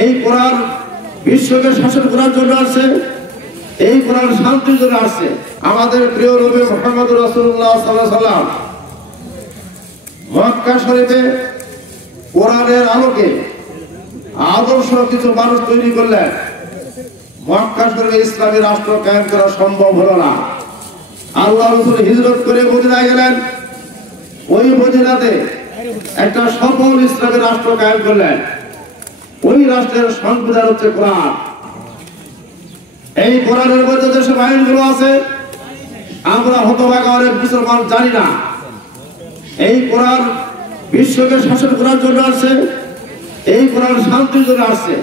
এই কোরআন বিশ্বকে শাসন করার জন্য আসছে, এই কোরআন শান্তির জন্য আসছে। আমাদের প্রিয় নবী মুহাম্মদ রাসূলুল্লাহ সাল্লাল্লাহু আলাইহি ওয়াসাল্লাম মক্কা শরীফে কোরআনের আলোকে আদর্শ কিছু মানুষ তৈরি করলেন। মক্কা শরীফে ইসলামী রাষ্ট্র কায়েম করা সম্ভব হলো না। আল্লাহ রাসূল হিজরত করে মদিনায় গেলেন। ওই মদিনাতে একটা সফল ইসলামী রাষ্ট্র কায়েম করলেন। ওই রাষ্ট্রের সংবিধান হচ্ছে কোরআন। এই কোরআনের মধ্যে যেসব আইনগুলো আছে আমরা হতভাগা অনেক মুসলমান জানি না। এই কোরআন বিশ্বকে শাসন করার জন্য আসছে, এই কোরআন শান্তির জন্য আসছে।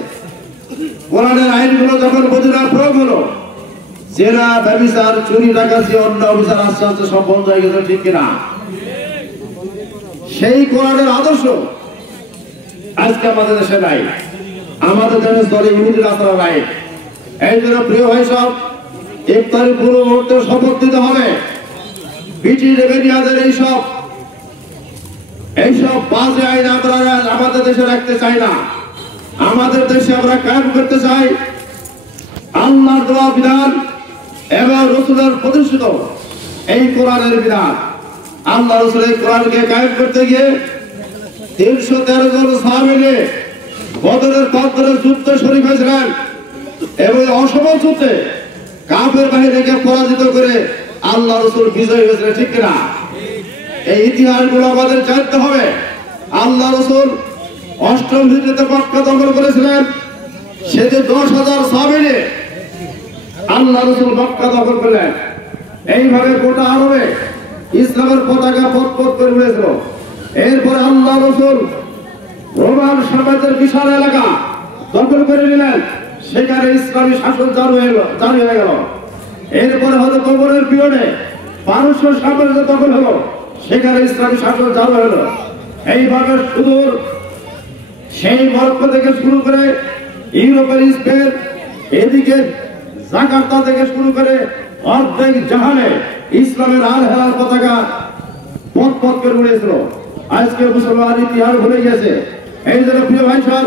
কোরআনের আইনগুলো যখন মদিনায় প্রয়োগ হলো, জেনা, ব্যভিচার, চুরি, ডাকাতি, অন্য অভিচার আস্তে আস্তে সব বন্ধ হয়ে গেল, ঠিক কিনা? সেই কোরআনের আদর্শ আজকে আমাদের দেশে নাই। আমাদের দেশে দলে ইহুদির আচরণ নাই। এই জন্য প্রিয় ভাই সব, ইফতারি পুরো মুহূর্তে শপথ দিতে হবে। বিটি রেবেনিয়াদের এইসব বাজে আইন আমরা আমাদের দেশে রাখতে চাই না। আমাদের দেশে আমরা কায়েম করতে চাই আল্লাহর দেওয়া বিধান এবং রাসূলের প্রতিষ্ঠিত এই কোরআনের বিধান। আল্লাহ রাসূল এই কোরআনকে কায়েম করতে গিয়ে 313 জন সাহাবী নিয়ে বদরের প্রান্তরে যুদ্ধে শরীক হয়েছিলেন এবং অসফল যুদ্ধে কাফের বাহিনীকে পরাজিত করে আল্লাহ রাসূল বিজয়ী হয়েছিলেন, ঠিক কিনা? এই ইতিহাসগুলো আমাদের জানতে হবে। আল্লাহ রাসূল 8ম হিজরিতে মক্কা দখল করেছিলেন। সেদিন 10,000 সাহাবী নিয়ে আল্লাহ রাসূল মক্কা দখল করলেন। এইভাবে গোটা আরবে ইসলামের পতাকা পথ করে উড়েছিল। এরপরে আল্লাহ রাসূল রোমান সাম্রাজ্যের বিশাল এলাকা দখল করে নিলেন। সেখানে ইসলামী শাসন চালু হয়ে গেল। এরপরে হলো কবরের পিয়নে পারস্য সাম্রাজ্য দখল হলো, সেখানে ইসলামী শাসন চালু হলো। এইভাবে সুদূর সেই মরক্কো থেকে শুরু করে ইউরোপের স্পেন, এদিকে জাকার্তা থেকে শুরু করে অর্ধেক জাহানে ইসলামের আর হেলার পতাকা পথ করে উড়েছিল। আজকে মুসলমান ইতিহাস ভুলে গেছে। এই জন্য প্রিয় ভাই সব